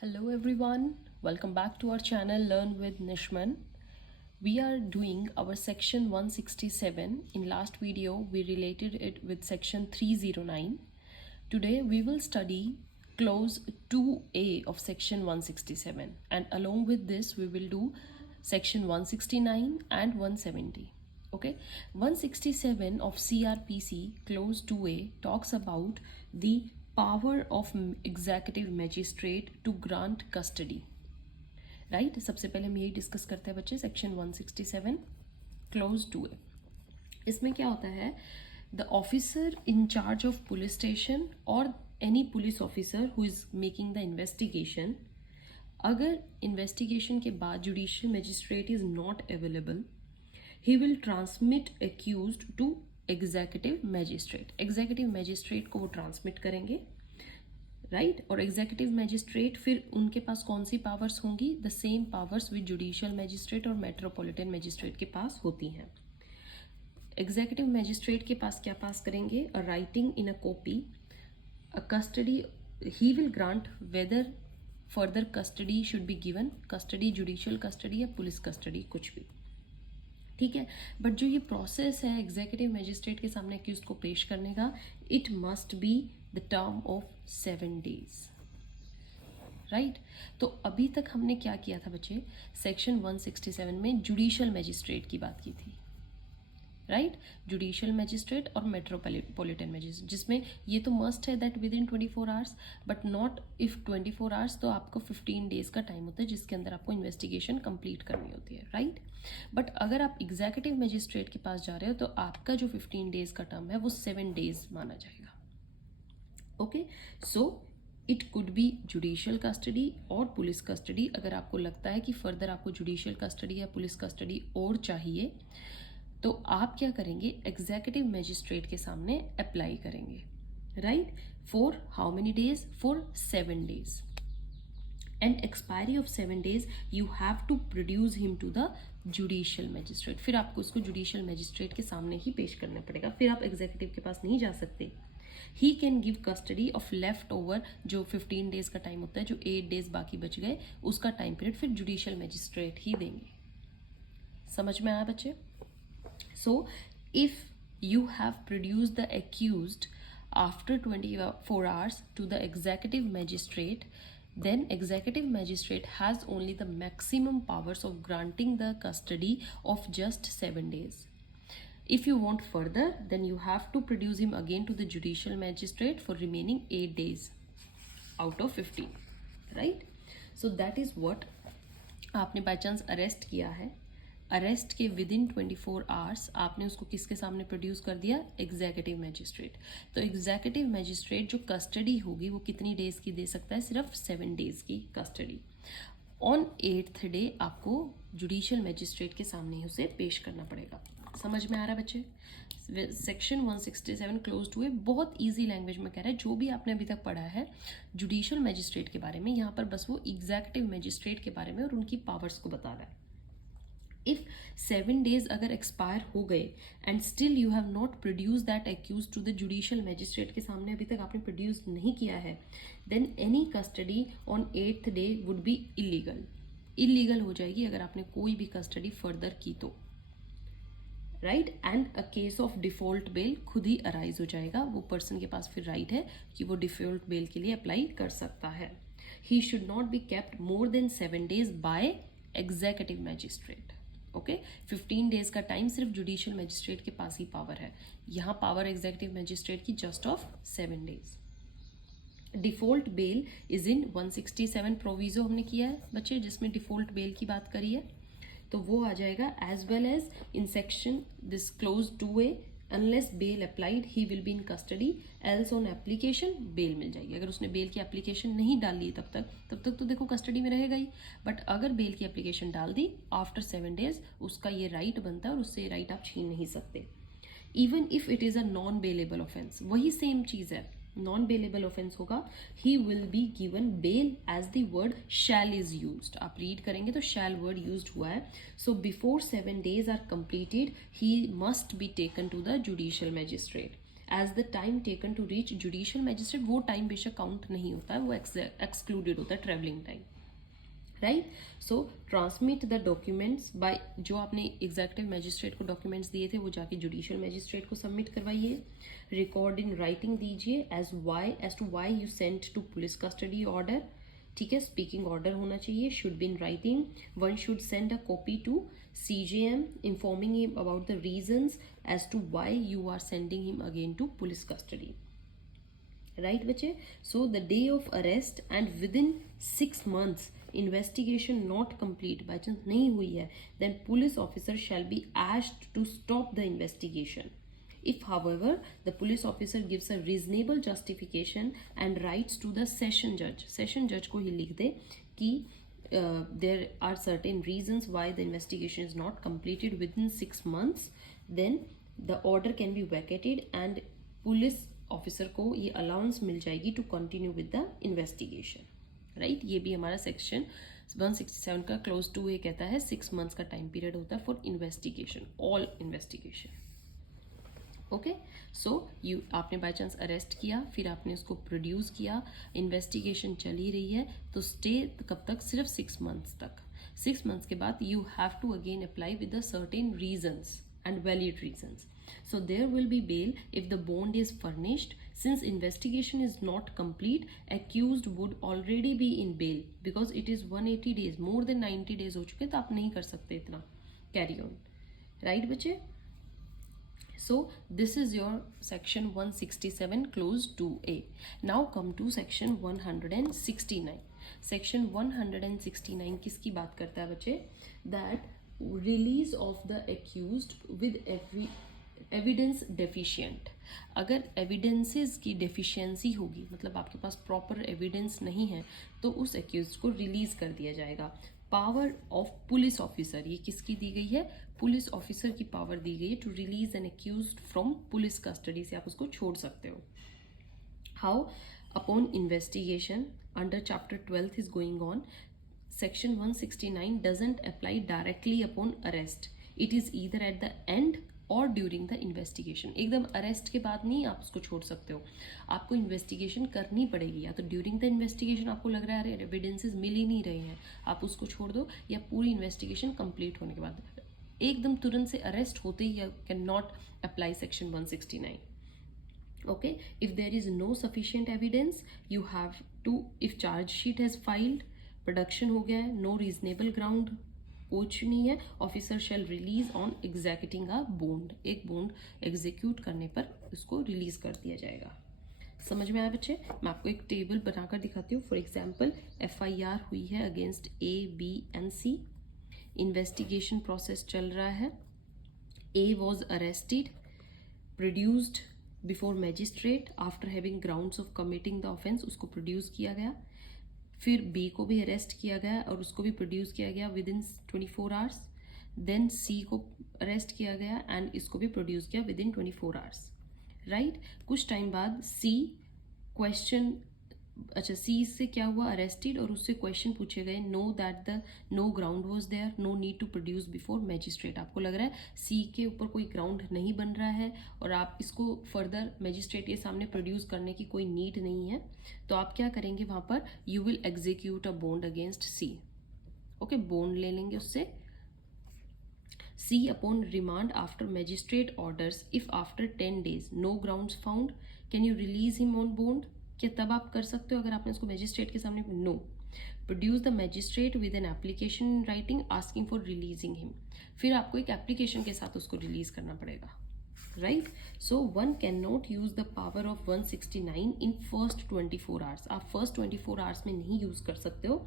Hello everyone, welcome back to our channel Learn with Nishman. We are doing our section 167. In last video we related it with section 309. Today we will study clause 2a of section 167, and along with this we will do section 169 and 170. Okay, 167 of CRPC clause 2a talks about the power of executive magistrate to grant custody. Right सबसे पहले हम यही discuss करते हैं बच्चे section 167 close 2a. इसमें क्या होता है, the officer in charge of police station और any police officer who is making the investigation, अगर इन्वेस्टिगेशन के बाद judicial magistrate is not available, he will transmit accused to executive magistrate. Executive magistrate को वो ट्रांसमिट करेंगे, right और executive magistrate फिर उनके पास कौन सी पावर्स होंगी, the same powers with judicial magistrate और मेट्रोपॉलिटन मैजिस्ट्रेट के पास होती हैं. एग्जीक्यूटिव मैजिस्ट्रेट के पास क्या पास करेंगे, a writing in a copy, a custody, he will grant whether further custody should be given, custody judicial custody या police custody कुछ भी, ठीक है. बट जो ये प्रोसेस है एग्जीक्यूटिव मैजिस्ट्रेट के सामने अक्यूज्ड को पेश करने का, it must be the term of 7 days, right. तो अभी तक हमने क्या किया था बच्चे, सेक्शन 167 में जुडिशियल मैजिस्ट्रेट की बात की थी, राइट. जुडिशियल मैजिस्ट्रेट और मेट्रोपॉलिटन मैजिस्ट्रेट, जिसमें ये तो मस्ट है that with in 24 hours, but not if 24 hours, तो आपको 15 days का टाइम होता है जिसके अंदर आपको इन्वेस्टिगेशन कंप्लीट करनी होती है, राइट. बट अगर आप एग्जीक्यूटिव मैजिस्ट्रेट के पास जा रहे हो तो आपका जो 15 days का टर्म है वो 7 days माना जाएगा. Okay, so it could be judicial custody और पुलिस कस्टडी. अगर आपको लगता है कि फर्दर आपको जुडिशियल कस्टडी या पुलिस कस्टडी और चाहिए तो आप क्या करेंगे, एग्जीक्यूटिव मैजिस्ट्रेट के सामने अप्लाई करेंगे, right. For how many days, for 7 days. And expiry of 7 days you have to produce him to the judicial magistrate. फिर आपको उसको जुडिशियल मैजिस्ट्रेट के सामने ही पेश करना पड़ेगा, फिर आप एग्जीक्यूटिव के पास नहीं जा सकते. He can give custody of left over, जो 15 days का टाइम होता है, जो 8 days बाकी बच गए उसका टाइम पीरियड फिर जुडिशियल मैजिस्ट्रेट ही देंगे. समझ में आया बच्चे. So if you have produce the accused after 24 hours to the executive magistrate, then executive magistrate has only the maximum powers of granting the custody of just 7 days. If you want further, then you have to produce him again to the judicial magistrate for remaining 8 days out of 15, right? So that is what आपने by chance arrest किया है, arrest के with in 24 hours आपने उसको किसके सामने produce कर दिया, एग्जीक्यूटिव मैजिस्ट्रेट. तो एग्जीक्यूटिव मैजिस्ट्रेट जो कस्टडी होगी वो कितनी डेज की दे सकता है, सिर्फ 7 days की कस्टडी. ऑन 8th day आपको जुडिशियल मैजिस्ट्रेट के सामने उसे पेश करना पड़ेगा. समझ में आ रहा है बच्चे. सेक्शन 167 क्लोज 2 बहुत इजी लैंग्वेज में कह रहा है, जो भी आपने अभी तक पढ़ा है जुडिशियल मैजिस्ट्रेट के बारे में, यहाँ पर बस वो एग्जीक्यूटिव मैजिस्ट्रेट के बारे में और उनकी पावर्स को बता रहा है. इफ 7 days अगर एक्सपायर हो गए and still you have not produce that accused to the judicial magistrate के सामने अभी तक आपने प्रोड्यूस नहीं किया है, then any custody on 8th day would be illegal. Illegal हो जाएगी अगर आपने कोई भी कस्टडी फर्दर की तो, right. And a case of default bail खुद ही अराइज हो जाएगा, वो पर्सन के पास फिर राइट है कि वो डिफॉल्ट बेल के लिए अप्लाई कर सकता है. He should not be kept more than 7 days by executive magistrate. Okay, 15 days का टाइम सिर्फ जुडिशियल मैजिस्ट्रेट के पास ही पावर है, यहाँ पावर एग्जीक्यूटिव मैजिस्ट्रेट की just of 7 days. Default bail is in 167 proviso हमने किया है बच्चे, जिसमें डिफॉल्ट बेल की बात करी है, तो वो आ जाएगा as well as in section this clause 2a, unless bail applied he will be in custody, else on application bail मिल जाएगी. अगर उसने बेल की एप्लीकेशन नहीं डाली तब तक तो देखो कस्टडी में रहेगा ही, बट अगर बेल की एप्लीकेशन डाल दी आफ्टर 7 days उसका ये राइट बनता है और उससे ये राइट आप छीन नहीं सकते. Even if it is a non bailable offence, वही सेम चीज़ है, नॉन बेलेबल ऑफेंस होगा, he will be given bail as the word shall is used. आप रीड करेंगे तो शैल वर्ड यूज्ड हुआ है. So before 7 days are completed he must be taken to the judicial magistrate. As the time taken to reach judicial magistrate, वो time बेशक count नहीं होता है, वो एक्सक्लूडेड होता है, travelling time, right. So transmit the documents by, जो आपने एग्जीक्यूटिव मैजिस्ट्रेट को डॉक्यूमेंट्स दिए थे वो जाके जुडिशियल मैजिस्ट्रेट को सबमिट करवाइए. रिकॉर्ड इन राइटिंग दीजिए as to why you sent to police custody order. ठीक है, स्पीकिंग ऑर्डर होना चाहिए, should be in writing. One should send a copy to CJM informing him about the reasons as to why you are sending him again to police custody. Right बच्चे. So the day of arrest and within 6 months investigation not complete, by chance नहीं हुई है, then police officer shall be asked to stop the investigation. If however the police officer gives a reasonable justification and writes to the session judge को ही लिख दे कि there are certain reasons why the investigation is not completed within 6 months, then the order can be vacated and police officer को ये allowance मिल जाएगी to continue with the investigation. Right, ये भी हमारा section 167 का क्लोज टू ए कहता है 6 months का टाइम पीरियड होता है for investigation, all investigation. Okay, so you आपने बाय चांस अरेस्ट किया, फिर आपने उसको प्रोड्यूस किया, इन्वेस्टिगेशन चल ही रही है, तो स्टे कब तक? सिर्फ 6 मंथ्स तक. 6 मंथ्स के बाद you have to again apply with the certain reasons and valid reasons. So there will be bail if the bond is furnished. Since investigation is not complete, accused would already be in bail because it is 180 days, more than 90 days हो चुके, तो आप नहीं कर सकते इतना carry on. Right बच्चे? So this is your section 167 clause 2A. Now come to section 169. Section 169 किसकी बात करता है बच्चे? That release of the accused with evidence deficient. अगर एविडेंसेस की डेफिशिएंसी होगी, मतलब आपके पास प्रॉपर एविडेंस नहीं है, तो उस एक्यूज्ड को रिलीज कर दिया जाएगा. पावर ऑफ पुलिस ऑफिसर, ये किसकी दी गई है? पुलिस ऑफिसर की पावर दी गई है to release an accused from police custody से आप उसको छोड़ सकते हो. How? Upon investigation under chapter 12 is going on. Section 169 doesn't apply directly upon arrest. It is either at the end or during the investigation. एकदम arrest के बाद नहीं आप उसको छोड़ सकते हो, आपको इन्वेस्टिगेशन करनी पड़ेगी. या तो ड्यूरिंग द इन्वेस्टिगेशन आपको लग रहा है अरे एविडेंसेस मिल ही नहीं रहे हैं, आप उसको छोड़ दो, या पूरी इन्वेस्टिगेशन कंप्लीट होने के बाद. एकदम तुरंत से अरेस्ट होते he can not apply section 169. Okay, if there is no sufficient evidence, you have to, if charge sheet has filed, production हो गया है, नो रीजनेबल ग्राउंड कुछ नहीं है, officer shall release on executing a bond. एक bond execute करने पर उसको रिलीज कर दिया जाएगा. समझ में आया बच्चे? मैं आपको एक टेबल बनाकर दिखाती हूँ. फॉर एग्जाम्पल FIR हुई है against A, B and C. Investigation process चल रहा है. A was arrested, produced before magistrate after having grounds of committing the offence, उसको प्रोड्यूस किया गया. फिर B को भी अरेस्ट किया गया और उसको भी प्रोड्यूस किया गया within 24 hours. Then C को अरेस्ट किया गया एंड इसको भी प्रोड्यूस किया विद इन 24 आवर्स. राइट, कुछ टाइम बाद C क्वेश्चन, अच्छा C से क्या हुआ? अरेस्टेड, और उससे क्वेश्चन पूछे गए. No that the no ground was there, no need to produce before magistrate. आपको लग रहा है C के ऊपर कोई ग्राउंड नहीं बन रहा है और आप इसको फर्दर मैजिस्ट्रेट के सामने प्रोड्यूस करने की कोई नीड नहीं है, तो आप क्या करेंगे वहाँ पर? You will execute a bond against C. Okay, bond ले लेंगे उससे. C upon remand after magistrate orders, if after 10 days no grounds found, can you release him on bond? क्या तब आप कर सकते हो अगर आपने उसको मैजिस्ट्रेट के सामने? No. Produce the magistrate with an application in writing asking for releasing him. फिर आपको एक एप्लीकेशन के साथ उसको रिलीज करना पड़ेगा. Right, so one can not use the power of 169 in first 24 hours. आप फर्स्ट 24 आवर्स में नहीं यूज कर सकते हो.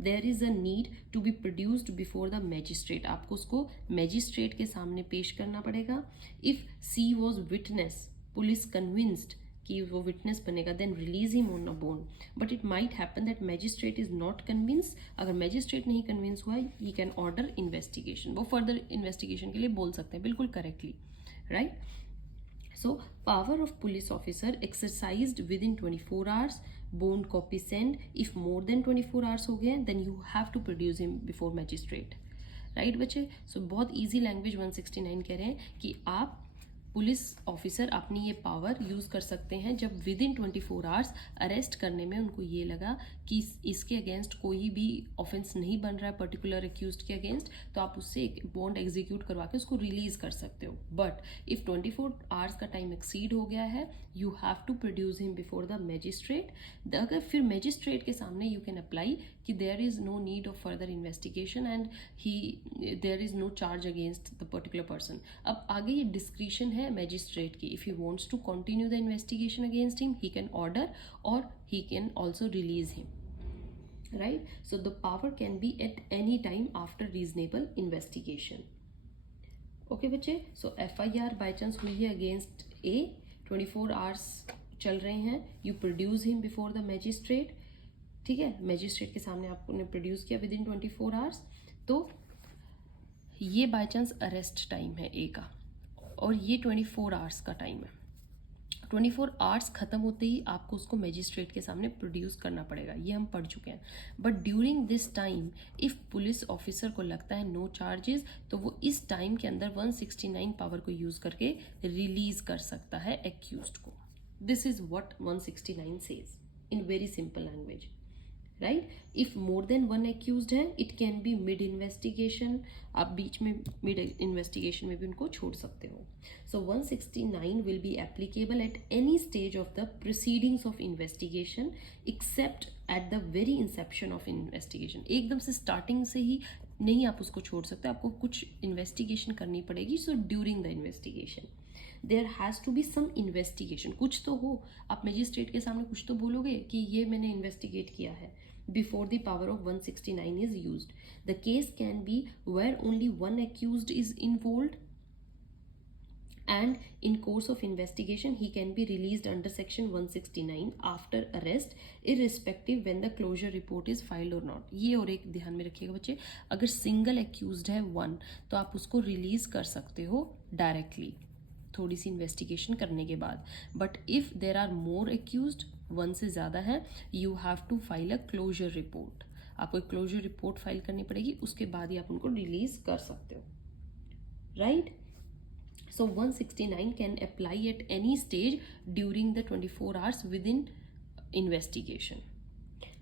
There is a need to be produced before the magistrate. आपको उसको मैजिस्ट्रेट के सामने पेश करना पड़ेगा. If C was witness, police convinced कि वो विटनेस बनेगा, then release him on a bond. But it might happen that magistrate is not convince. अगर मैजिस्ट्रेट नहीं कन्विंस हुआ, ही कैन ऑर्डर इन्वेस्टिगेशन. वो फर्दर इन्वेस्टिगेशन के लिए बोल सकते हैं बिल्कुल correctly. Right, so power of police officer exercised within 24 hours, bond copy send. If more than 24 hours हो गए, then you have to produce him before magistrate. Right बच्चे, सो बहुत ईजी लैंग्वेज 169 कह रहे हैं कि आप पुलिस ऑफिसर अपनी ये पावर यूज़ कर सकते हैं जब विद इन 24 आवर्स अरेस्ट करने में उनको ये लगा कि इसके अगेंस्ट कोई भी ऑफेंस नहीं बन रहा है पर्टिकुलर एक्यूज्ड के अगेंस्ट, तो आप उससे एक बॉन्ड एग्जीक्यूट करवा के उसको रिलीज कर सकते हो। बट इफ 24 आवर्स का टाइम एक्सीड हो गया है, you have to produce him before the magistrate. अगर फिर मैजिस्ट्रेट के सामने यू कैन अप्लाई कि there is no need of further investigation and there is no charge against the particular person. अब आगे ये डिस्क्रिशन है मैजिस्ट्रेट की, if he wants to continue the investigation against him, he can order और he can also release him, right? So the power can be at any time after reasonable investigation. Okay बच्चे, so FIR by chance हुई है against A, 24 hours चल रहे हैं, you produce him before the magistrate, ठीक है, magistrate के सामने आपने प्रोड्यूस किया विद इन 24 आवर्स, तो ये बाय चांस अरेस्ट टाइम है ए का और ये 24 आवर्स का टाइम है। 24 आवर्स खत्म होते ही आपको उसको मैजिस्ट्रेट के सामने प्रोड्यूस करना पड़ेगा, ये हम पढ़ चुके हैं। But during this time if police officer को लगता है नो चार्जेस, तो वो इस टाइम के अंदर 169 पावर को यूज करके रिलीज कर सकता है एक्यूज्ड को। This is what 169 says in very simple language, right? If more than one accused है, it can be mid investigation, आप बीच में मिड इन्वेस्टिगेशन में भी उनको छोड़ सकते हो। सो 169 will be applicable at any stage of the proceedings of investigation accept at the very Inception of investigation. एकदम से स्टार्टिंग से ही नहीं आप उसको छोड़ सकते, आपको कुछ इन्वेस्टिगेशन करनी पड़ेगी। So during the investigation there has to be some investigation, कुछ तो हो, आप मजिस्ट्रेट के सामने कुछ तो बोलोगे कि ये मैंने इन्वेस्टिगेट किया है, before the power of 169 is used. The case can be where only one accused is involved and in course of investigation he can be released under section 169 after arrest irrespective when the closure report is filed or not. ये और एक ध्यान में रखिएगा बच्चे, अगर single accused है one, तो आप उसको रिलीज कर सकते हो डायरेक्टली थोड़ी सी इन्वेस्टिगेशन करने के बाद। But if there are more accused, one से ज़्यादा है, you have to file a closure report, आपको एक क्लोजर रिपोर्ट फाइल करनी पड़ेगी, उसके बाद ही आप उनको रिलीज कर सकते हो, right? So 169 can apply at any stage during the 24 hours with in investigation.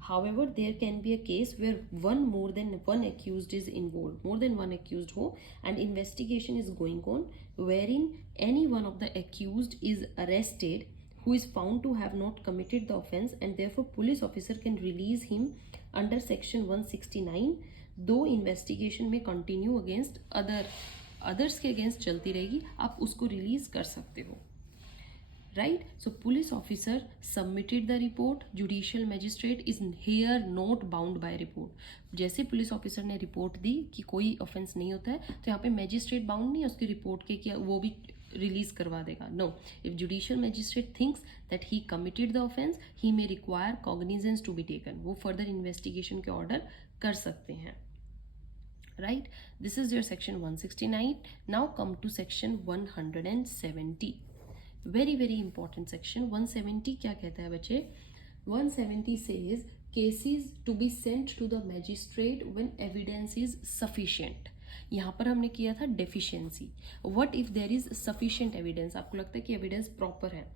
However, there can be a case where more than one accused is involved, more than one accused ho, and investigation is going on, wherein any one of the accused is arrested who is found to have not committed the offence, and therefore police officer can release him under section 169, though investigation may continue against others के against चलती रहेगी, आप उसको release कर सकते हो, right? So police officer submitted the report, judicial magistrate is here not bound by report. जैसे police officer ने रिपोर्ट दी कि कोई ऑफेंस नहीं होता है, तो यहाँ पे मैजिस्ट्रेट बाउंड नहीं है उसकी रिपोर्ट के कि वो भी रिलीज करवा देगा, no. If judicial magistrate thinks that he committed the offence, he may require cognizance to be taken, वो फर्दर इन्वेस्टिगेशन के ऑर्डर कर सकते हैं, right? This is your section 169. Now come to section 170. Very very important section 170 क्या कहता है बच्चे? 170 says cases to be sent to the magistrate when evidence is sufficient. यहाँ पर हमने किया था deficiency. What if there is sufficient evidence, आपको लगता है कि एविडेंस प्रॉपर है,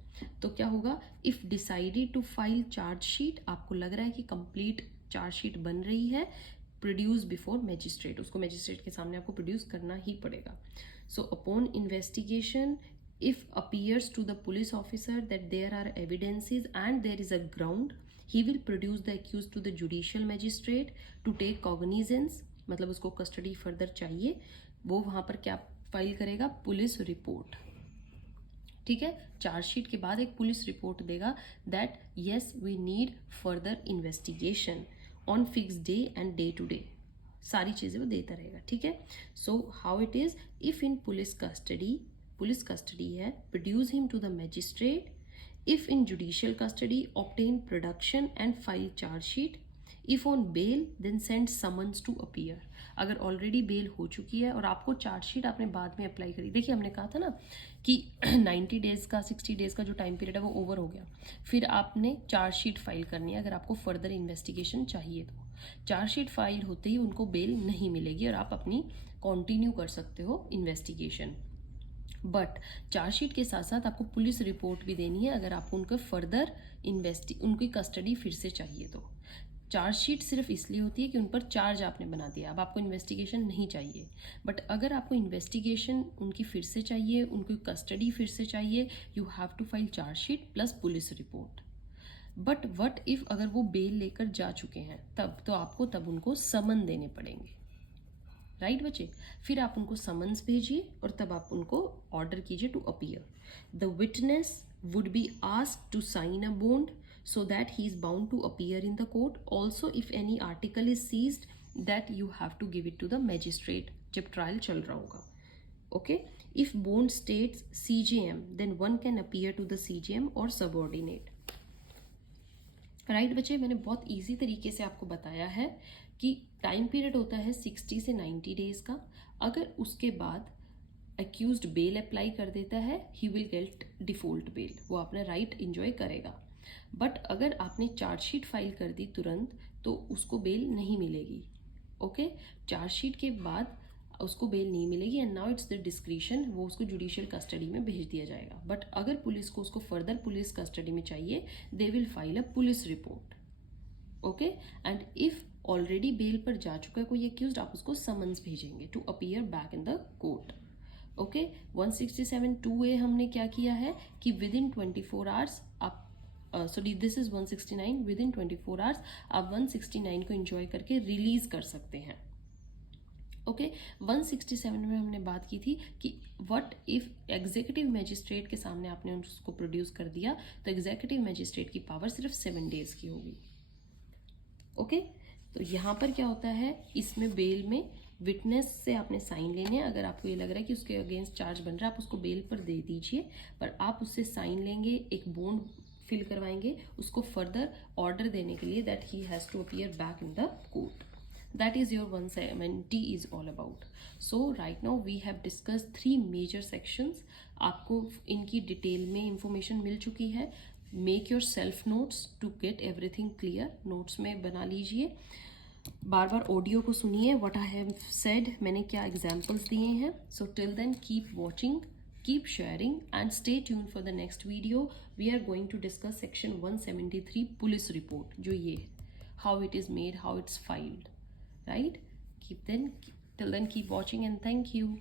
तो क्या होगा? If decided to file chargesheet, आपको लग रहा है कि कंप्लीट चार्जशीट बन रही है, प्रोड्यूस बिफोर मैजिस्ट्रेट, उसको मैजिस्ट्रेट के सामने आपको प्रोड्यूस करना ही पड़ेगा. So upon investigation, if appears to the police officer that there are evidences and there is a ground, he will produce the accused to the judicial magistrate to take cognizance, मतलब उसको custody further चाहिए, वो वहाँ पर क्या file करेगा? Police report, ठीक है? चार्जशीट के बाद एक पुलिस रिपोर्ट देगा that yes we need further investigation on fixed day and day to day, सारी चीज़ें वो देता रहेगा, ठीक है? So how it is, if in police custody है, produce him to the magistrate. If in judicial custody, obtain production and file charge sheet. If on bail, then send summons to appear. अगर already bell हो चुकी है और आपको chargesheet आपने बाद में अप्लाई करी, देखिए हमने कहा था ना कि 90 डेज का 60 डेज का जो टाइम पीरियड है वो ओवर हो गया, फिर आपने चार्जशीट फाइल करनी है अगर आपको फर्दर इन्वेस्टिगेशन चाहिए तो. चार्जशीट फाइल होते ही उनको बेल नहीं मिलेगी और आप अपनी कंटिन्यू कर सकते हो इन्वेस्टिगेशन. बट चार्जशीट के साथ साथ आपको पुलिस रिपोर्ट भी देनी है अगर आपको उनका फर्दर उनकी कस्टडी फिर से चाहिए तो। चार्जशीट सिर्फ इसलिए होती है कि उन पर चार्ज आपने बना दिया, अब आपको इन्वेस्टिगेशन नहीं चाहिए। बट अगर आपको इन्वेस्टिगेशन उनकी फिर से चाहिए, उनकी कस्टडी फिर से चाहिए, you have to file chargesheet plus police report. But what if अगर वो बेल लेकर जा चुके हैं तब तो आपको तब उनको समन देने पड़ेंगे, राइट बच्चे। फिर आप उनको समन्स भेजिए और तब आप उनको ऑर्डर कीजिए to appear. The witness would be asked to sign a bond so that he is bound to appear in the court. Also, if any article is seized, that you have to give it to the magistrate जब trial चल रहा होगा। Okay, if bond states CJM, then one can appear to the CJM or subordinate. Right बच्चे, मैंने बहुत easy तरीके से आपको बताया है कि टाइम पीरियड होता है 60 से 90 डेज का। अगर उसके बाद अक्यूज्ड बेल अप्लाई कर देता है, he will get default bail, वो अपना राइट इंजॉय करेगा। बट अगर आपने चार्जशीट फाइल कर दी तुरंत तो उसको बेल नहीं मिलेगी। ओके, चार्जशीट के बाद उसको बेल नहीं मिलेगी and now it's the discretion, वो उसको जुडिशियल कस्टडी में भेज दिया जाएगा। बट अगर पुलिस को उसको फर्दर पुलिस कस्टडी में चाहिए, they will file a police report. Okay, and if already bail पर जा चुका है कोई एक्यूज्ड, आप उसको समन्स भेजेंगे to appear back in the court. Okay, 167(2)A हमने क्या किया है कि विद इन 24 आवर्स आप this is 169, within 24 hours आप 169 को एंजॉय करके रिलीज कर सकते हैं। ओके, 167 में हमने बात की थी कि व्हाट इफ एग्जीक्यूटिव मैजिस्ट्रेट के सामने आपने उसको प्रोड्यूस कर दिया तो एग्जीक्यूटिव मैजिस्ट्रेट की पावर सिर्फ 7 डेज की होगी। ओके, तो यहाँ पर क्या होता है, इसमें बेल में विटनेस से आपने साइन लेने हैं। अगर आपको ये लग रहा है कि उसके अगेंस्ट चार्ज बन रहा है, आप उसको बेल पर दे दीजिए, पर आप उससे साइन लेंगे, एक बॉन्ड फिल करवाएंगे उसको फर्दर ऑर्डर देने के लिए that he has to appear back in the court. That is your 170 is all about. So right now we have discussed 3 major sections. आपको इनकी डिटेल में इंफॉर्मेशन मिल चुकी है। Make yourself notes to get everything clear, notes में बना लीजिए। बार बार audio को सुनिए, व्हाट आई हैव सेड, मैंने क्या एग्जाम्पल्स दिए हैं। So till then keep watching, keep sharing and stay tuned for the next video. We are going to discuss section 173 police report, जो ये how it is made, how it's filed, right? Till then keep watching and thank you.